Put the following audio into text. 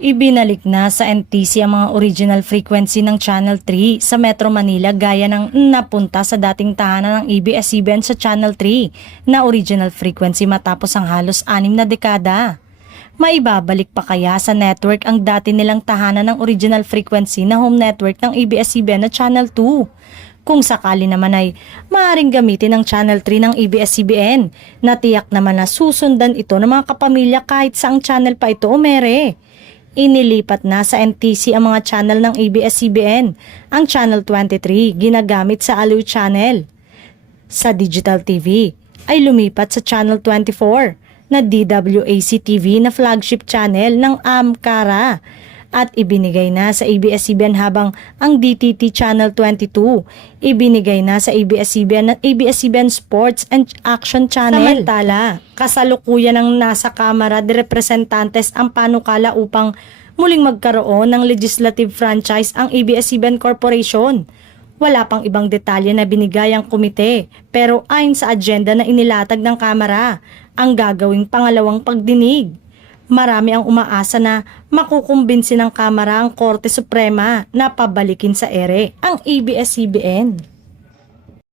Ibinalik na sa NTC ang mga original frequency ng Channel 3 sa Metro Manila gaya ng napunta sa dating tahanan ng ABS-CBN sa Channel 3 na original frequency matapos ang halos 6 na dekada. Maibabalik pa kaya sa network ang dati nilang tahanan ng original frequency na home network ng ABS-CBN na Channel 2? Kung sakali naman ay maaaring gamitin ang Channel 3 ng ABS-CBN na tiyak naman na susundan ito ng mga kapamilya kahit saang channel pa ito umere. Inilipat na sa NTC ang mga channel ng ABS-CBN. Ang Channel 23 ginagamit sa Aliw Channel. Sa Digital TV ay lumipat sa Channel 24 na DWAC-TV na flagship channel ng Amcara at ibinigay na sa ABS-CBN habang ang DTT Channel 22 ibinigay na sa ABS-CBN at ABS-CBN Sports and Action Channel. Samantala, kasalukuyan ng nasa Kamara de Representantes ang panukala upang muling magkaroon ng legislative franchise ang ABS-CBN Corporation. Wala pang ibang detalye na binigay ang komite pero ayon sa agenda na inilatag ng Kamara, ang gagawing pangalawang pagdinig. Marami ang umaasa na makukumbinsi ng Kamara ang Korte Suprema na pabalikin sa ere ang ABS-CBN.